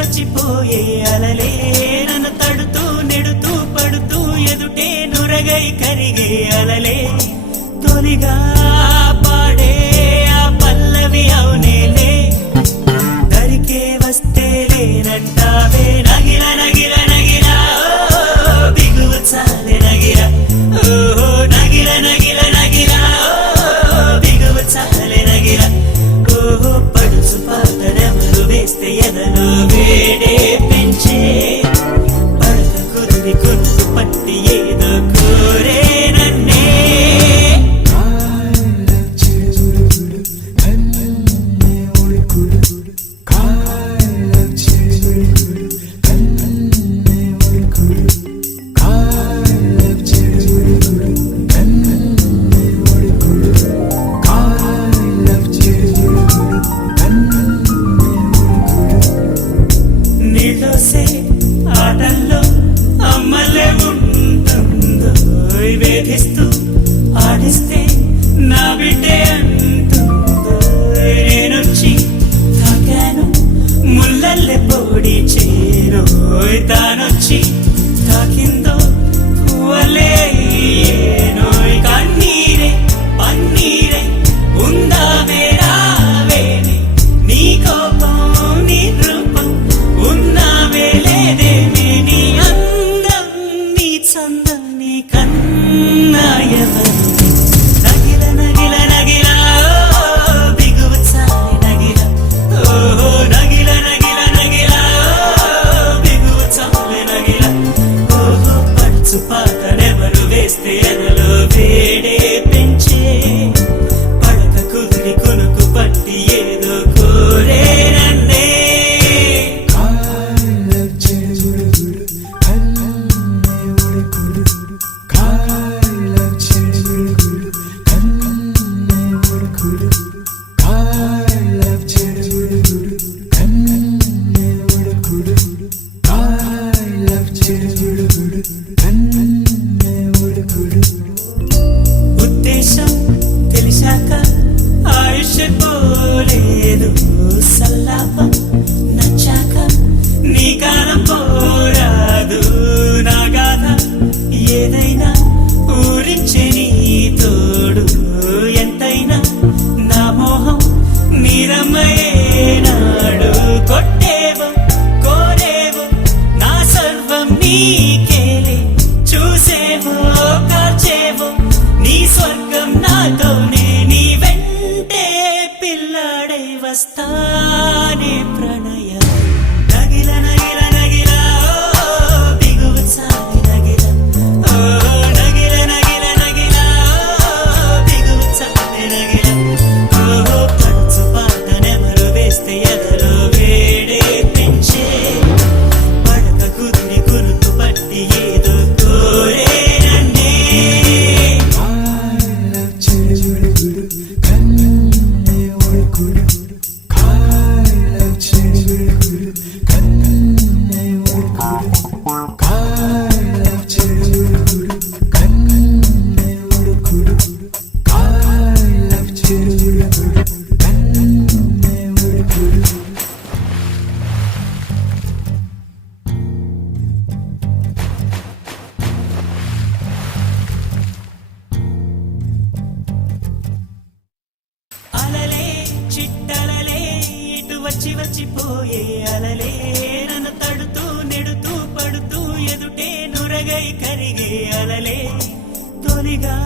వచ్చిపోయే అలలే నన్ను తడుతూ నెడుతూ పడుతూ ఎదుటే నురగై కరిగే అలలే తొలిగా పాడే ఆ పల్లవి అవునేలే దరికే వస్తే లేనంటావే నగిల నగిల నగిల బిగువు చాలే నగిల ఓహో నగిల నగిల నగిల బిగువు చాలే నగిల ఓహో పడుచు పాతడెవరు వేస్తే ఎదలో వేడే పెంచే పడత కుదిరి కొనుకు పట్టి ఏదో కోరే నన్నే నీళ్ళోసే ఆటల్లో అమ్మలే ఉంటుందో వేధిస్తూ ఆడిస్తే నా బిడ్డే అంటుందో నేనొచ్చి తాకాను ముల్లల్లె పొడి చేను తానొచ్చి తాకిందో పువ్వలే ఏనోయ్ కన్నీరే పన్నీరే ఉందా వేరావేమి నీ కోపం నీ రూపం ఉన్నావే లేదేమి నీ అందం నీ చందం నీ కన్నాయవరు నగిల నగిల నగిల బిగువు చాలి నగిల ఓహో నగిల నగిల నగిల బిగువు చాలి నగిల ఓహో పడుచు పాతడెవరు వేస్తే ఎదలో వేడే పెంచే పడక కుదిరి కొనుకు పట్టి ఏదో కోరే నన్నే ఉద్దేశం తెలిసాక ఆయుష్ పోలేదు సల్లాపం నచ్చాక నీ కాలం పోరాదు నా గాథ ఏదైనా ఊరించే నీ తోడు ఎంతైనా నా మోహం మీరమ్మయేనాడు కొట్టేవో కోరేవో నా సర్వం నీకేలే చూసేవో కార్చేవో నీ స్వర్గం నాతోనే నీ వెంటే పిల్లాడై వస్తానే ప్రణయం నగిల నగిల నగిల బిగువు చాలి నగిల ఓ నగిల నగిల నగిల బిగువు చాలి నగిల ఓహో పడుచు పాటనెవరు వేస్తే ఎదలో వేడే పెంచే పడక కుదిరి కొనుకు పట్టి ఏదో కోరే నన్నే అలలే చిట్టలలే ఇటు వచ్చిపోయే అలలే నన్ను తడుతూ నెడుతూ పడుతూ ఎదుటే నురగై కరిగే అలలే తొలిగా